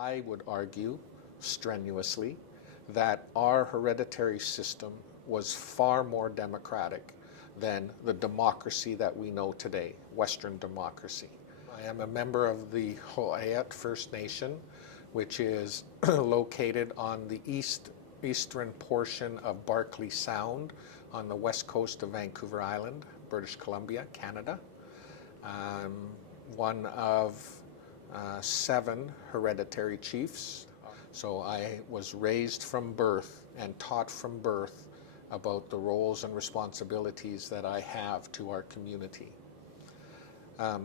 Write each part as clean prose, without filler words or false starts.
I would argue strenuously that our hereditary system was far more democratic than the democracy that we know today, Western democracy. I am a member of the Huu-ay-ut First Nation, which is located on the eastern portion of Barkley Sound on the west coast of Vancouver Island, British Columbia, Canada. One of 7 hereditary chiefs. So I was raised from birth and taught from birth about the roles and responsibilities that I have to our community. And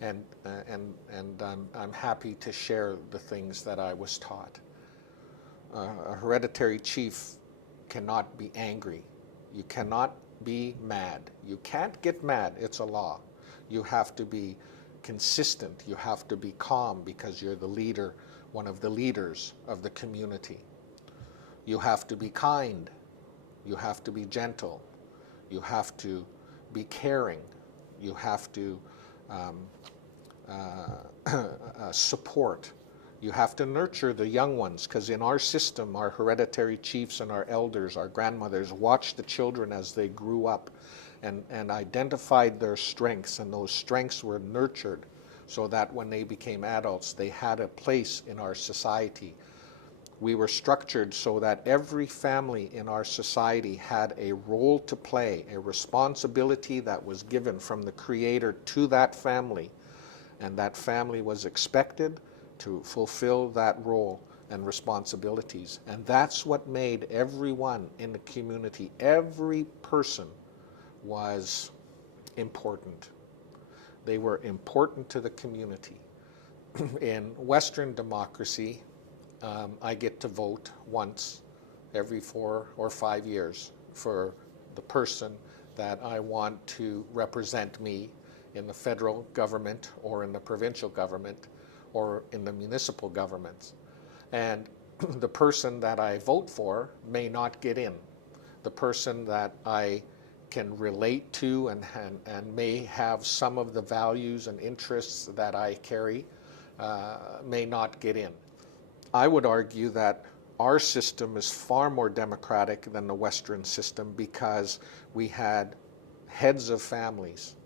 I'm happy to share the things that I was taught. A hereditary chief cannot be angry. You cannot be mad. You can't get mad. It's a law. You have to be consistent. You have to be calm because you're the leader, one of the leaders of the community. You have to be kind. You have to be gentle. You have to be caring. You have to support. You have to nurture the young ones, because in our system, our hereditary chiefs and our elders, our grandmothers, watched the children as they grew up and identified their strengths, and those strengths were nurtured so that when they became adults, they had a place in our society. We were structured so that every family in our society had a role to play, a responsibility that was given from the Creator to that family, and that family was expected to fulfill that role and responsibilities. And that's what made everyone in the community, every person was important. They were important to the community. In Western democracy, I get to vote once every 4 or 5 years for the person that I want to represent me in the federal government or in the provincial government or in the municipal governments. And the person that I vote for may not get in. The person that I can relate to and may have some of the values and interests that I carry may not get in. I would argue that our system is far more democratic than the Western system because we had heads of families.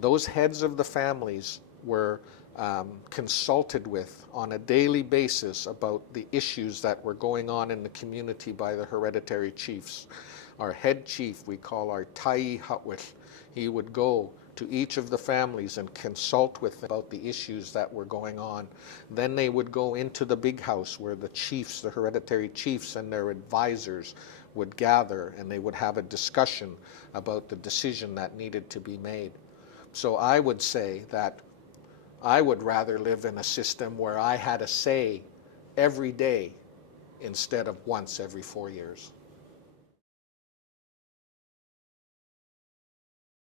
Those heads of the families were consulted with on a daily basis about the issues that were going on in the community by the hereditary chiefs. Our head chief, we call our Huu-ay-ut, he would go to each of the families and consult with them about the issues that were going on. Then they would go into the big house where the chiefs, the hereditary chiefs and their advisors would gather, and they would have a discussion about the decision that needed to be made. So I would say that I would rather live in a system where I had a say every day instead of once every 4 years.